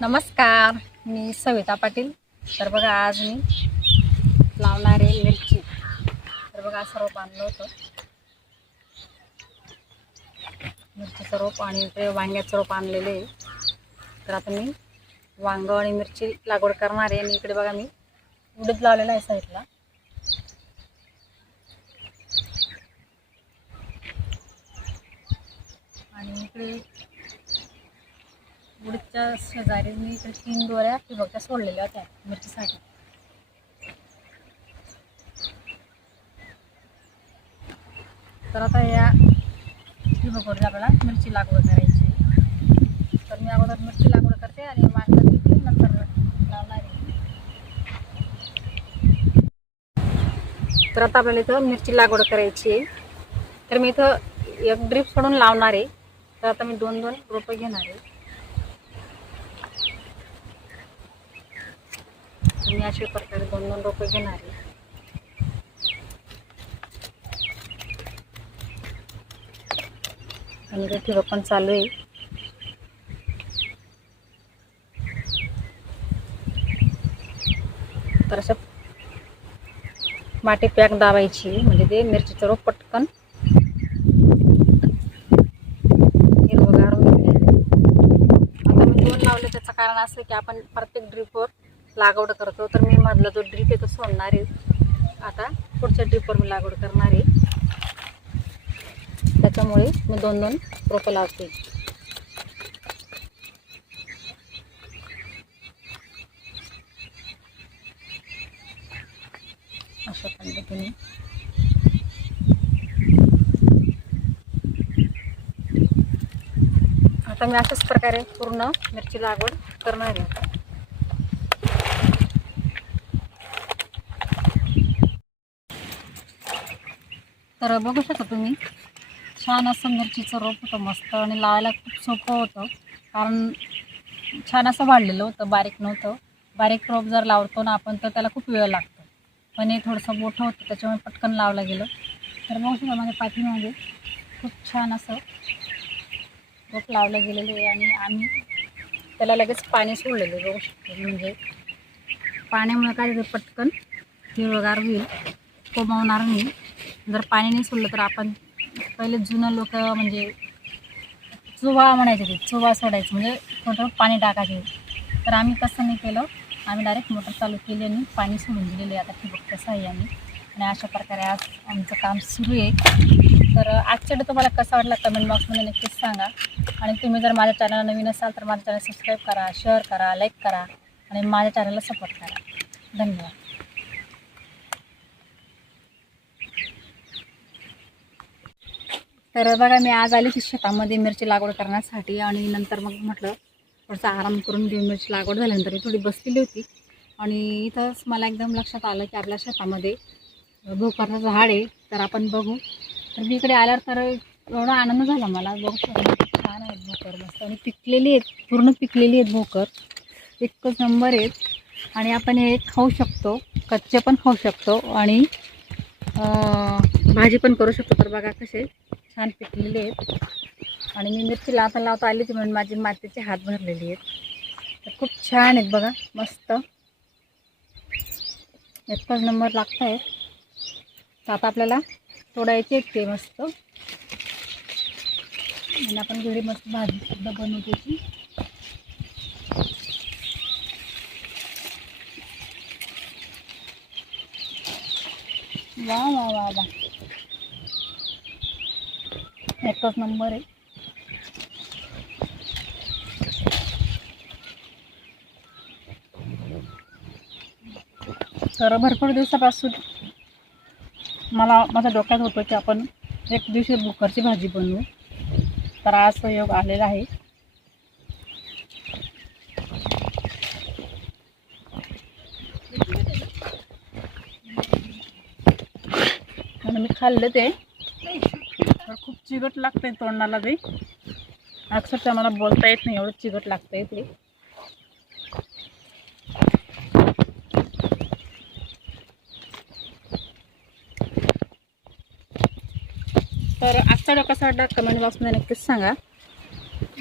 नमस्कार मी सविता पाटील. तर बघा आज मी लावणार आहे मिरची. तर बघा असं रोप आणलं होतं. मिरचीचं रोप आणि इकडे वांग्याचं रोप आणलेलं आहे. तर आता मी वांग आणि मिरची लागवड करणार आहे आणि इकडे बघा मी उडीद लावलेला आहे साईडला. आणि इकडे पुढच्या शेजारी मी इकडे तीन दोऱ्या ठिबकच्या सोडलेल्या होत्या मिरचीसाठी. तर आता या ठिबकवरती आपल्याला मिरची लागवड करायची आहे. तर मी अगोदर मिरची लागवड करते आणि वांगं नंतर लावणार आहे. तर आता आपल्याला इथं मिरची लागवड करायची आहे. तर मी इथं एक ड्रीप सोडून लावणार आहे. तर आता मी दोन दोन रोपं घेणार आहे. मी अशा प्रकारे दोन दोन रोपे घेणार आहे आणि इथे रोपण पण चालू आहे तर अशा माती पॅक दाबायची म्हणजे ते मिरचीचं रोप पटकन हिरवगार होईल. आता मी दोन लावले त्याचं कारण असं की आपण प्रत्येक ड्रिपवर लागवड करतो. तर मी मधला जो ड्रीप आहे तो सोडणार आहे. आता पुढच्या ड्रीपवर मी लागवड करणार आहे. त्याच्यामुळे मी दोन दोन रोपं लावते. अशा पद्धतीने. आता मी अशाच प्रकारे पूर्ण मिरची लागवड करणार आहे आता तर बघू शकता तुम्ही छान असं मिरचीचं रोप होतं मस्त आणि लावायला खूप सोपं होतं. कारण छान असं वाढलेलं होतं बारीक नव्हतं. बारीक रोप जर लावतो ना आपण तर त्याला खूप वेळ लागतो. पण हे थोडंसं मोठं होतं त्याच्यामुळे पटकन लावलं गेलं. तर बघू शकता माझ्या पाठीमागे खूप छान असं रोप लावलं गेलेलं आहे आणि आम्ही त्याला लगेच पाणी सोडलेलं बघू शकतो म्हणजे पाण्यामुळे काय पटकन हिरवगार होईल कोमावणार नाही. जर पाणी नाही सोडलं तर आपण पहिले जुनं लोक म्हणजे चुवा म्हणायचे ते चुवा सोडायचं. म्हणजे थोडं पाणी टाकायचे. तर आम्ही कसं नाही केलं. आम्ही डायरेक्ट मोटर चालू केली आणि पाणी सोडून दिलेले आता ठिबकच्या साह्याने आणि अशा प्रकारे आज आमचं काम सुरू आहे. तर आजच्या डे तुम्हाला कसा वाटला कमेंट बॉक्समध्ये नक्कीच सांगा. आणि तुम्ही जर माझ्या चॅनल नवीन असाल तर माझ्या चॅनल सबस्क्राईब करा शेअर करा लाईक करा आणि माझ्या चॅनलला सपोर्ट करा. धन्यवाद. तर बघा मी आज आली शेतामध्ये मिरची लागवड करण्यासाठी आणि नंतर मग म्हटलं थोडंसं आराम करून घेऊ मिरची लागवड झाल्यानंतर मी थोडी बसलेली होती. आणि इथंच मला एकदम लक्षात आलं की आपल्या शेतामध्ये भोकरचं झाड आहे तर आपण बघू. तर मी इकडे आल्यावर तर एवढा आनंद झाला मला. बघू शकतो छान आहेत भोकर मस्त. आणि पिकलेली आहेत पूर्ण पिकलेली आहेत भोकर. एकच नंबर आहेत. आणि आपण हे खाऊ शकतो कच्चे पण खाऊ शकतो आणि भाजी पण करू शकतो. तर बघा कसे छान पिकलेले आहेत. आणि मी मिरची लावता लावता आली होती म्हणून माझी मातीचे हात भरलेले आहेत. तर खूप छान आहेत बघा मस्त. एकच नंबर लागत आहे तर आता आपल्याला तोडायचे आहेत ते मस्त. आणि आपण घरी मस्त भाजी सुद्धा बनवू त्याची. वा वा वा वा. एकच नंबर आहे. तर भरपूर दिवसापासून मला माझ्या डोक्यात होतं की आपण एक दिवशी बुकरची भाजी बनवू. तर आज तो योग आलेला आहे. मी खाल्लं ते. चिगट खूप आहे लागतंय तोंडाला ते अक्षरशः मला बोलता येत नाही एवढं चिकट लागतंय ते. तर आजचा व्हिडिओ कसा वाटला कमेंट बॉक्समध्ये नक्कीच सांगा.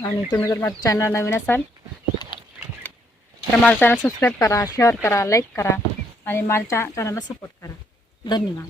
आणि तुम्ही जर माझं चॅनल नवीन असाल तर माझं चॅनल सबस्क्राईब करा शेअर करा लाईक करा आणि माझ्या चॅनलला सपोर्ट करा. धन्यवाद.